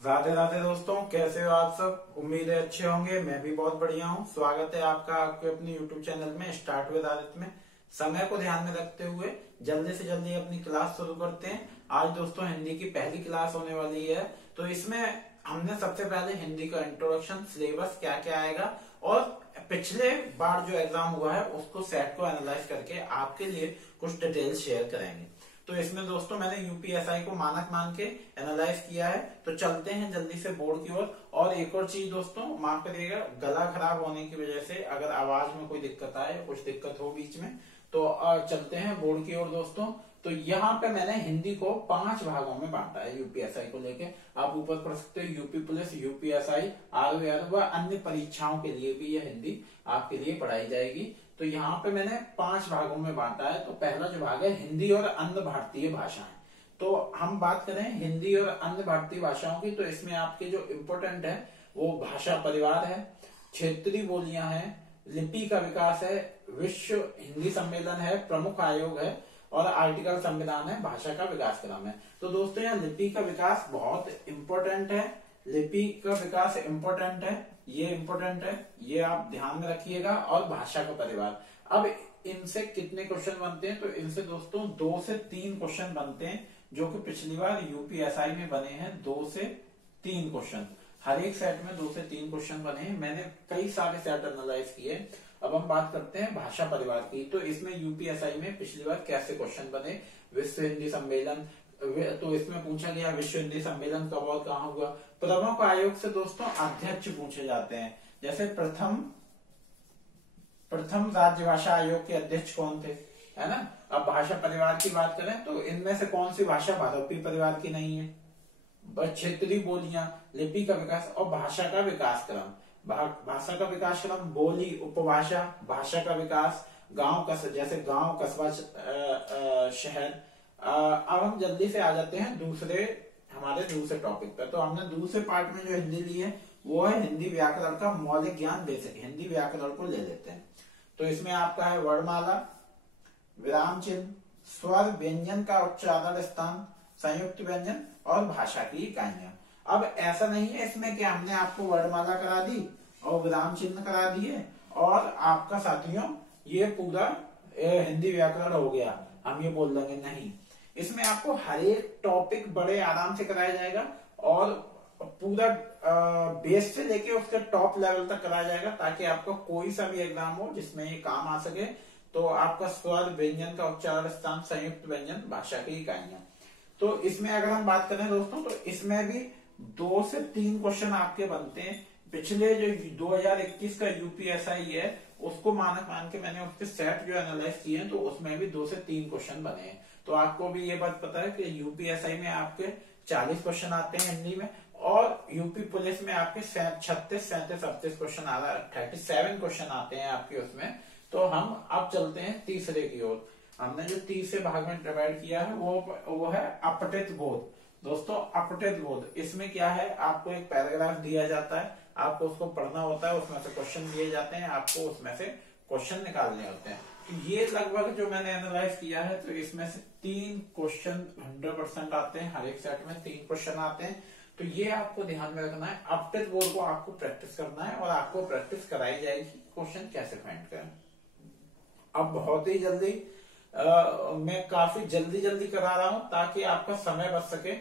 राधे राधे दोस्तों, कैसे हो आप सब। उम्मीद है अच्छे होंगे। मैं भी बहुत बढ़िया हूँ। स्वागत है आपका आपके अपने YouTube चैनल में स्टार्ट विद आदित्य में। समय को ध्यान में रखते हुए जल्दी से जल्दी अपनी क्लास शुरू करते हैं। आज दोस्तों हिंदी की पहली क्लास होने वाली है। तो इसमें हमने सबसे पहले हिंदी का इंट्रोडक्शन, सिलेबस क्या क्या आएगा और पिछले बार जो एग्जाम हुआ है उसको सेट को एनालाइज करके आपके लिए कुछ डिटेल शेयर करेंगे। तो इसमें दोस्तों मैंने यूपीएसआई को मानक मान के एनालाइज किया है। तो चलते हैं जल्दी से बोर्ड की ओर। और एक और चीज दोस्तों, माफ करिएगा, गला खराब होने की वजह से अगर आवाज में कोई दिक्कत आए, कुछ दिक्कत हो बीच में, तो चलते हैं बोर्ड की ओर दोस्तों। तो यहाँ पे मैंने हिंदी को 5 भागों में बांटा है यूपीएसआई को लेके। आप ऊपर पढ़ सकते हो यूपी पुलिस, यूपीएसआई, आरओ व अन्य परीक्षाओं के लिए भी यह हिंदी आपके लिए पढ़ाई जाएगी। तो यहाँ पे मैंने 5 भागों में बांटा है। तो पहला जो भाग है हिंदी और अन्य भारतीय भाषाएं। तो हम बात करें हिंदी और अन्य भारतीय भाषाओं की, तो इसमें आपके जो इम्पोर्टेंट है वो भाषा परिवार है, क्षेत्रीय बोलियां हैं, लिपि का विकास है, विश्व हिंदी सम्मेलन है, प्रमुख आयोग है और आर्टिकल संविधान है, भाषा का विकास क्रम है। तो दोस्तों यहाँ लिपि का विकास बहुत इंपॉर्टेंट है। लिपि का विकास इंपॉर्टेंट है, ये इंपॉर्टेंट है, ये आप ध्यान में रखिएगा। और भाषा का परिवार, अब इनसे कितने क्वेश्चन बनते हैं? तो इनसे दोस्तों 2 से 3 क्वेश्चन बनते हैं, जो कि पिछली बार यूपीएसआई में बने हैं। 2 से 3 क्वेश्चन हर एक सेट में 2 से 3 क्वेश्चन बने हैं। मैंने कई सारे सेट एनालाइज किए। अब हम बात करते हैं भाषा परिवार की। तो इसमें यूपीएसआई में पिछली बार कैसे क्वेश्चन बने? विश्व हिंदी सम्मेलन, तो इसमें पूछा गया विश्व हिंदी सम्मेलन कब और कहाँ हुआ। प्रमुख आयोग से दोस्तों अध्यक्ष पूछे जाते हैं। जैसे प्रथम राज्य भाषा आयोग के अध्यक्ष कौन थे, है ना। अब भाषा परिवार की बात करें तो इनमें से कौन सी भाषा भारतीय परिवार की नहीं है? क्षेत्रीय बोलियां, लिपि का विकास और भाषा का विकास क्रम। भाषा का विकास क्रम, बोली, उपभाषा, भाषा का विकास, गांव कस्बा, जैसे गांव कस्बा, शहर। अब हम जल्दी से आ जाते हैं हमारे दूसरे टॉपिक पर। तो हमने दूसरे पार्ट में जो हिंदी ली है वो है हिंदी व्याकरण का मौलिक ज्ञान बेसिक। हिंदी व्याकरण को ले लेते हैं। तो इसमें आपका है वर्णमाला, विराम चिन्ह, स्वर, व्यंजन का उच्चारण स्थान, संयुक्त व्यंजन और भाषा की इकाइयां। अब ऐसा नहीं है इसमें कि हमने आपको वर्णमाला करा दी और विराम चिन्ह करा दिए और आपका साथियों ये पूरा हिंदी व्याकरण हो गया, हम ये बोल देंगे। नहीं, इसमें आपको हर एक टॉपिक बड़े आराम से कराया जाएगा और पूरा बेस से लेके उसके टॉप लेवल तक कराया जाएगा, ताकि आपका कोई सा भी एग्जाम हो जिसमें ये काम आ सके। तो आपका स्वर, व्यंजन का उच्चारण स्थान, संयुक्त व्यंजन, भाषा की इकाइयां। तो इसमें अगर हम बात करें दोस्तों, तो इसमें भी 2 से 3 क्वेश्चन आपके बनते हैं। पिछले जो 2021 का यूपीएसआई है उसको मानक मान के मैंने उसके सेट जो एनालाइज किए हैं, तो उसमें भी 2 से 3 क्वेश्चन बने हैं। तो आपको भी ये बात पता है कि यूपीएसआई में आपके 40 क्वेश्चन आते हैं हिंदी में, और यूपी पुलिस में आपके 36, 37, 38 क्वेश्चन आ रहा है, 37 क्वेश्चन आते हैं आपके उसमें। तो हम अब चलते हैं तीसरे की ओर। हमने जो तीसरे भाग में डिवाइड किया है वो है अपठित बोध। दोस्तों अपठित बोध, इसमें क्या है, आपको एक पैराग्राफ दिया जाता है, आपको उसको पढ़ना होता है, उसमें से क्वेश्चन दिए जाते हैं, आपको उसमें से क्वेश्चन निकालने होते हैं। तो ये लगभग जो मैंने एनालाइज किया है, तो इसमें से 3 क्वेश्चन 100% आते हैं। हर एक सेट में 3 क्वेश्चन आते हैं। तो ये आपको ध्यान में रखना है। अपठित बोध को आपको प्रैक्टिस करना है और आपको प्रैक्टिस कराई जाएगी क्वेश्चन कैसे फाइंड करें। अब बहुत ही जल्दी मैं काफी जल्दी करा रहा हूं ताकि आपका समय बच सके।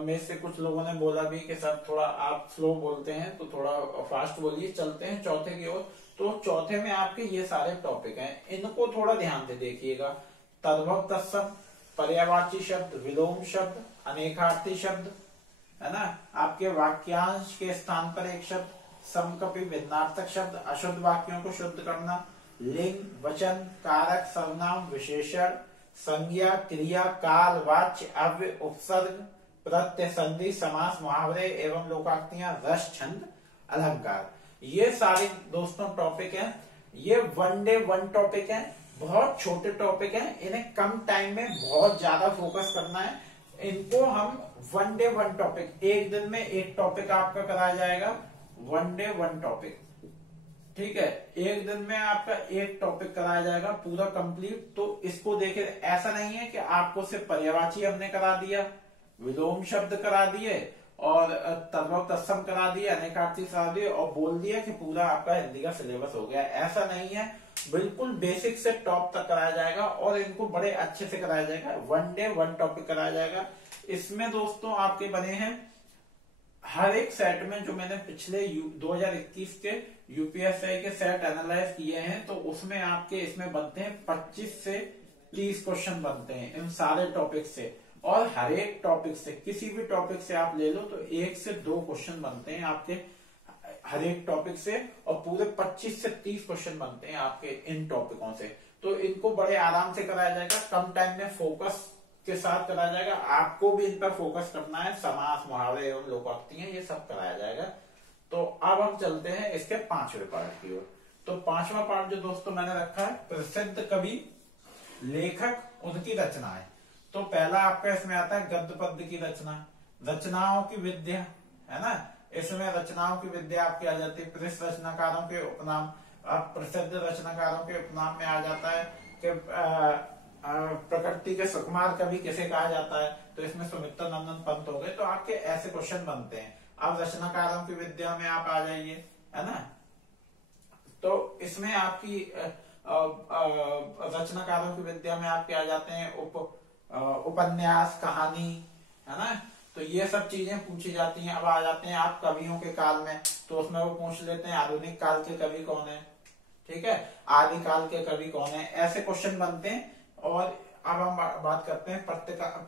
में से कुछ लोगों ने बोला भी कि सर थोड़ा आप स्लो बोलते हैं, तो थोड़ा फास्ट बोलिए। चलते हैं चौथे की ओर। तो चौथे में आपके ये सारे टॉपिक हैं, इनको थोड़ा ध्यान से देखिएगा। तद्भव तत्सम, पर्यायवाची शब्द, विलोम शब्द, अनेकार्थी शब्द, है ना। आपके वाक्यांश के स्थान पर एक शब्द, समकपि भिन्नार्थक शब्द, अशुद्ध वाक्यों को शुद्ध करना, लिंग, वचन, कारक, सर्वनाम, विशेषण, संज्ञा, क्रिया, काल, वाच्य, अव्यय, उपसर्ग, प्रत्यय, संधि, समास, मुहावरे एवं लोकोक्तियां, रस, छंद, अलंकार। ये सारे दोस्तों टॉपिक हैं। ये 1 डे 1 टॉपिक है, बहुत छोटे टॉपिक हैं। इन्हें कम टाइम में बहुत ज्यादा फोकस करना है। इनको हम 1 डे 1 टॉपिक, एक दिन में एक टॉपिक आपका कराया जाएगा। 1 डे 1 टॉपिक, ठीक है। एक दिन में आपका एक टॉपिक कराया जाएगा पूरा कंप्लीट। तो इसको देखे, ऐसा नहीं है कि आपको सिर्फ पर्यायवाची हमने करा दिया, विलोम शब्द करा दिए और तद्भव तत्सम करा दिया, अनेकार्थी करा दिए और बोल दिया कि पूरा आपका हिंदी का सिलेबस हो गया। ऐसा नहीं है, बिल्कुल बेसिक से टॉप तक कराया जाएगा और इनको बड़े अच्छे से कराया जाएगा। 1 डे 1 टॉपिक कराया जाएगा। इसमें दोस्तों आपके बने हैं हर एक सेट में, जो मैंने पिछले 2021 के यूपीएससी के सेट एनालाइज किए हैं, तो उसमें आपके इसमें बनते हैं 25 से 30 क्वेश्चन बनते हैं इन सारे टॉपिक से। और हर एक टॉपिक से, किसी भी टॉपिक से आप ले लो तो 1 से 2 क्वेश्चन बनते हैं आपके हर एक टॉपिक से, और पूरे 25 से 30 क्वेश्चन बनते हैं आपके इन टॉपिकों से। तो इनको बड़े आराम से कराया जाएगा, कम टाइम में फोकस के साथ कराया जाएगा। आपको भी इन पर फोकस करना है, समास, मुहावरे एवं लोकोक्तियां, ये सब कराया जाएगा। तो अब हम चलते हैं इसके 5वें पार्ट की ओर। तो 5वां पार्ट जो दोस्तों मैंने रखा है, प्रसिद्ध कवि, लेखक, उनकी रचनाएं। तो पहला आपका इसमें आता है गद्य पद्य की रचना, रचनाओं की विद्या, है ना। इसमें रचनाओं की विद्या आपकी आ जाती है। प्रसिद्ध रचनाकारों के उपनाम, अब प्रसिद्ध रचनाकारों के उपनाम में आ जाता है कि प्रकृति के सुकुमार कवि किसे कहा जाता है, तो इसमें सुमित्रा नंदन पंत हो गए। तो आपके ऐसे क्वेश्चन बनते हैं। अब रचनाकारों की विद्या में आप आ जाइए, है ना। तो इसमें आपकी रचनाकारों की विद्या में आपके आ जाते हैं उपन्यास, कहानी, है ना। तो ये सब चीजें पूछी जाती हैं। अब आ जाते हैं आप कवियों के काल में, तो उसमें वो पूछ लेते हैं आधुनिक काल के कवि कौन है, ठीक है, आदिकाल के कवि कौन है, ऐसे क्वेश्चन बनते हैं। और अब हम बात करते हैं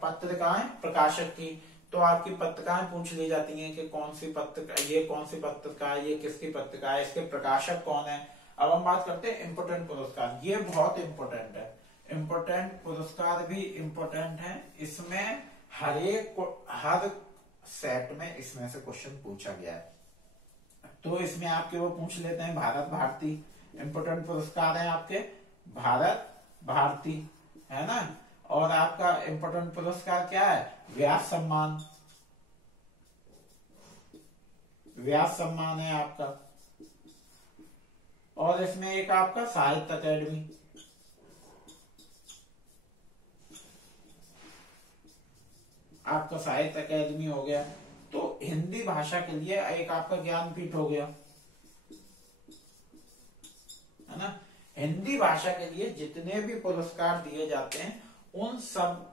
पत्रिकाएं, प्रकाशक की। तो आपकी पत्रिकाएं पूछ ली जाती हैं कि कौन सी पत्रिका, ये कौन सी पत्रिका है, ये किसकी पत्रिका है, इसके प्रकाशक कौन है। अब हम बात करते हैं इम्पोर्टेंट पुरस्कार। ये बहुत इंपॉर्टेंट है, इम्पोर्टेंट पुरस्कार भी इम्पोर्टेंट है। इसमें हर सेट में इसमें से क्वेश्चन पूछा गया है। तो इसमें आपके वो पूछ लेते हैं भारत भारती, इम्पोर्टेंट पुरस्कार है आपके भारत भारती, है ना। और आपका इम्पोर्टेंट पुरस्कार क्या है, व्यास सम्मान, व्यास सम्मान है आपका। और इसमें एक आपका साहित्य अकेडमी, आपका साहित्य अकेडमी हो गया। तो हिंदी भाषा के लिए एक आपका ज्ञानपीठ हो गया, है ना। हिंदी भाषा के लिए जितने भी पुरस्कार दिए जाते हैं उन सब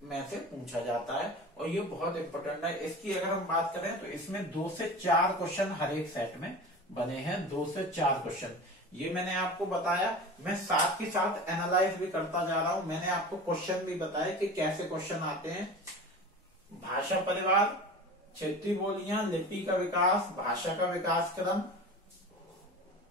में से पूछा जाता है, और ये बहुत इंपॉर्टेंट है। इसकी अगर हम बात करें तो इसमें 2 से 4 क्वेश्चन हर एक सेट में बने हैं, 2 से 4 क्वेश्चन। ये मैंने आपको बताया, मैं साथ के साथ एनालाइज भी करता जा रहा हूं। मैंने आपको क्वेश्चन भी बताया कि कैसे क्वेश्चन आते हैं। भाषा परिवार, क्षेत्रीय बोलियां, लिपि का विकास, भाषा का विकास क्रम,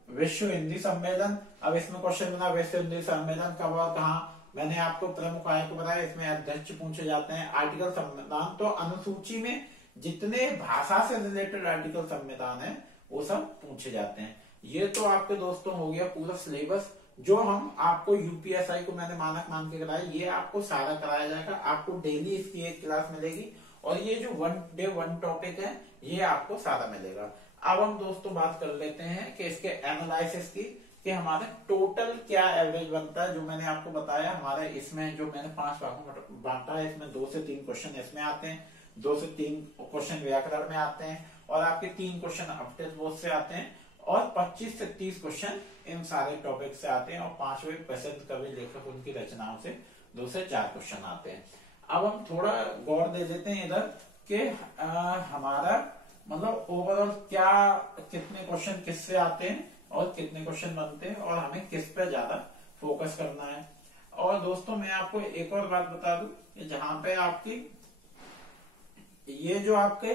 विश्व हिंदी सम्मेलन। अब इसमें क्वेश्चन बना विश्व हिंदी सम्मेलन कब और कहा। मैंने आपको प्रमुख आयक बताया, इसमें अध्यक्ष पूछे जाते हैं। आर्टिकल संविधान, तो अनुसूची में जितने भाषा से रिलेटेड आर्टिकल संविधान है वो सब पूछे जाते हैं। ये तो आपके दोस्तों हो गया पूरा सिलेबस, जो हम आपको यूपीएसआई को मैंने मानक मान के कराया, ये आपको सारा कराया जाएगा। आपको डेली इसकी एक क्लास मिलेगी, और ये जो 1 डे 1 टॉपिक है ये आपको सारा मिलेगा। अब हम दोस्तों बात कर लेते हैं कि इसके एनालिसिस की, कि हमारे टोटल क्या एवरेज बनता है। जो मैंने आपको बताया, हमारे इसमें जो मैंने 5 भागों में बांटा है, इसमें 2 से 3 क्वेश्चन इसमें आते हैं, 2 से 3 क्वेश्चन व्याकरण में आते हैं, और आपके 3 क्वेश्चन अपटेस्ट बोध से आते हैं, और 25 से 30 क्वेश्चन इन सारे टॉपिक से आते हैं, और 5वें प्रसिद्ध कवि लेखक उनकी रचनाओं से 2 से 4 क्वेश्चन आते हैं। अब हम थोड़ा गौर दे देते हैं इधर कि हमारा मतलब ओवरऑल क्या, कितने क्वेश्चन किससे आते हैं और कितने क्वेश्चन बनते हैं, और हमें किस पे ज्यादा फोकस करना है। और दोस्तों मैं आपको एक और बात बता दूं कि जहां पे आपकी ये जो आपके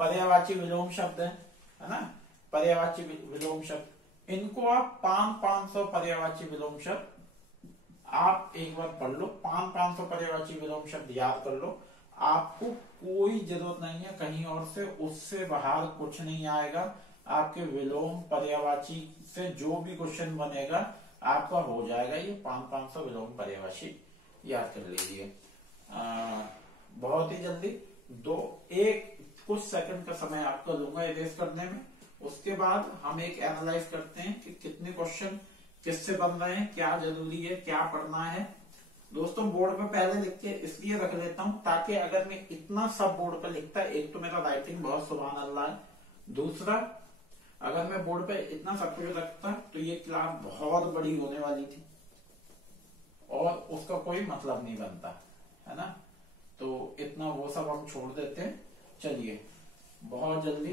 पर्यायवाची विलोम शब्द है ना, पर्यायवाची विलोम शब्द, इनको आप 500 पर्यायवाची विलोम शब्द आप एक बार पढ़ लो। 500 पर्यायवाची विलोम शब्द याद कर लो। आपको कोई जरूरत नहीं है कहीं और से, उससे बाहर कुछ नहीं आएगा। आपके विलोम पर्यायवाची से जो भी क्वेश्चन बनेगा आपका हो जाएगा। ये 500 विलोम पर्यायवाची याद कर लीजिए। बहुत ही जल्दी कुछ सेकंड का समय आपका लूंगा इरेज करने में। उसके बाद हम एक एनालाइज करते हैं कि कितने क्वेश्चन किससे बन रहे हैं, क्या जरूरी है, क्या पढ़ना है। दोस्तों बोर्ड पे पहले लिख के इसलिए रख लेता हूं ताकि अगर मैं इतना सब बोर्ड पे लिखता, एक तो मेरा राइटिंग बहुत सुभान अल्लाह है, दूसरा अगर मैं बोर्ड पे इतना सब कुछ रखता तो ये क्लास बहुत बड़ी होने वाली थी और उसका कोई मतलब नहीं बनता, है ना। तो इतना वो सब हम छोड़ देते हैं। चलिए बहुत जल्दी,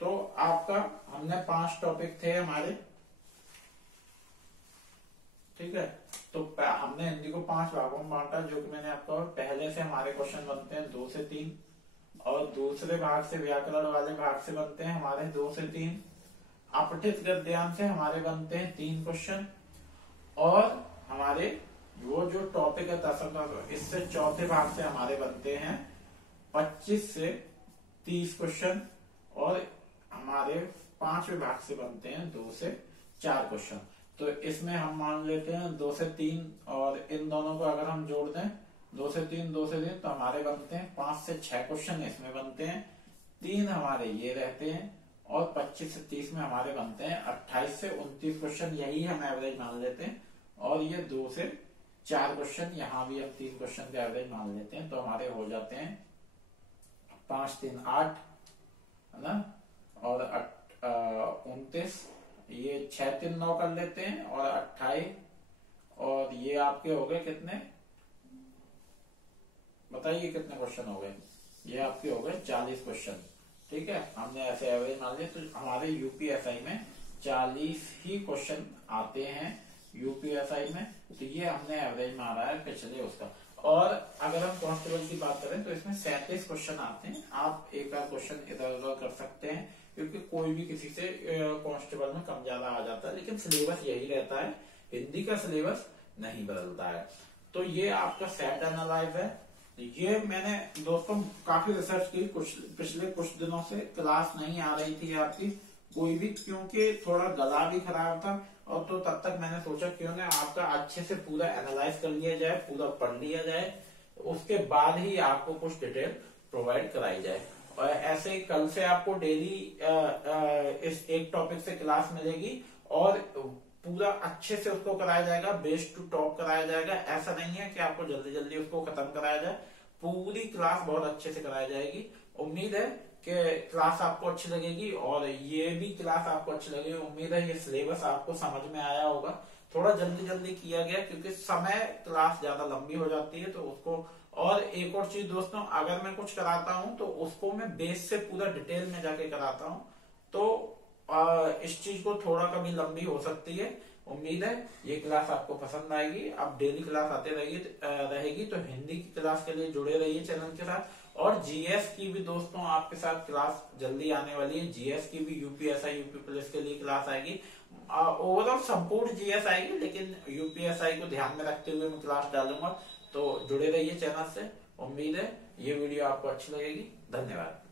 तो आपका हमने 5 टॉपिक थे हमारे, ठीक है। तो हमने हिंदी को 5 भागों में बांटा, जो कि मैंने आपको पहले से हमारे क्वेश्चन बनते हैं 2 से 3, और दूसरे भाग से व्याकरण वाले भाग से बनते हैं हमारे 2 से 3, अपठित गद्यांश से हमारे बनते हैं 3 क्वेश्चन, और हमारे वो जो टॉपिक है दशक, इससे चौथे भाग से हमारे बनते हैं 25 से 30 क्वेश्चन, और हमारे 5वें भाग से बनते हैं 2 से 4 क्वेश्चन। तो इसमें हम मान लेते हैं 2 से 3, और इन दोनों को अगर हम जोड़ दें 2 से 3 2 से 3, तो हमारे बनते हैं 5 से 6 क्वेश्चन इसमें बनते हैं, 3 हमारे ये रहते हैं, और 25 से 30 में हमारे बनते हैं 28 से 29 क्वेश्चन, यही हम एवरेज मान लेते हैं। और ये 2 से 4 क्वेश्चन, यहाँ भी हम 3 क्वेश्चन का एवरेज मान लेते हैं, तो हमारे हो जाते हैं 5 3 8, है ना, और 29, ये 6 3 9 कर लेते हैं, और 28, और ये आपके हो गए कितने, बताइए कितने क्वेश्चन हो गए, ये आपके हो गए 40 क्वेश्चन, ठीक है। हमने ऐसे एवरेज मान लिया, तो हमारे यूपीएसआई में 40 ही क्वेश्चन आते हैं यूपीएसआई में, तो ये हमने एवरेज मारा है पिछले उसका। और अगर हम कांस्टेबल की बात करें तो इसमें 37 क्वेश्चन आते हैं, आप एक आध क्वेश्चन इधर उधर कर सकते हैं, क्योंकि कोई भी किसी से कांस्टेबल में कम ज्यादा आ जाता है, लेकिन सिलेबस यही रहता है, हिंदी का सिलेबस नहीं बदलता है। तो ये आपका सेट एनालाइज है। ये मैंने दोस्तों काफी रिसर्च की, पिछले कुछ दिनों से क्लास नहीं आ रही थी आपकी कोई भी, क्योंकि थोड़ा गला भी खराब था, और तो तब तक मैंने सोचा क्यों ना आपका अच्छे से पूरा एनालाइज कर लिया जाए, पूरा पढ़ लिया जाए, उसके बाद ही आपको कुछ डिटेल प्रोवाइड कराई जाए। और ऐसे ही कल से आपको डेली इस एक टॉपिक से क्लास मिलेगी, और पूरा अच्छे से उसको कराया जाएगा, बेस टू टॉप कराया जाएगा। ऐसा नहीं है कि आपको जल्दी जल्दी उसको खत्म कराया जाए, पूरी क्लास बहुत अच्छे से कराई जाएगी। उम्मीद है कि क्लास आपको अच्छी लगेगी, और ये भी क्लास आपको अच्छी लगेगी। उम्मीद है ये सिलेबस आपको समझ में आया होगा। थोड़ा जल्दी जल्दी किया गया क्योंकि समय क्लास ज्यादा लंबी हो जाती है, तो उसको। और एक और चीज दोस्तों, अगर मैं कुछ कराता हूं तो उसको मैं बेस से पूरा डिटेल में जाके कराता हूं, तो इस चीज को थोड़ा कभी लंबी हो सकती है। उम्मीद है ये क्लास आपको पसंद आएगी। आप डेली क्लास आते रहेगी, तो हिंदी की क्लास के लिए जुड़े रहिए चैनल के साथ। और जीएस की भी दोस्तों आपके साथ क्लास जल्दी आने वाली है। जीएस की भी यूपीएसआई यूपी पुलिस के लिए क्लास आएगी। ओवरऑल संपूर्ण जीएस आएगी, लेकिन यूपीएसआई को ध्यान में रखते हुए मैं क्लास डालूंगा। तो जुड़े रहिए चैनल से। उम्मीद है ये वीडियो आपको अच्छी लगेगी। धन्यवाद।